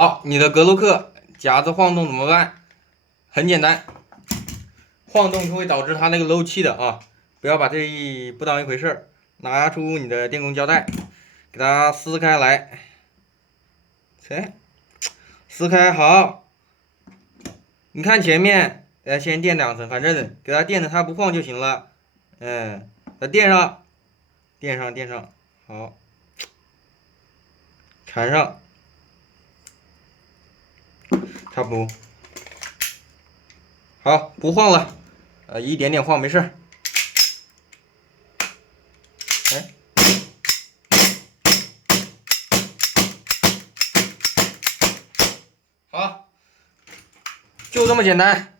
好，你的格鲁克夹子晃动怎么办？很简单，晃动是会导致它那个漏气的啊，不要把不当一回事儿。拿出你的电工胶带，给它撕开来，撕开好。你看前面，先垫2层，反正给它垫着它不晃就行了。再垫上，垫上，好，缠上，差不多。好，不晃了，一点点晃没事儿。好，就这么简单。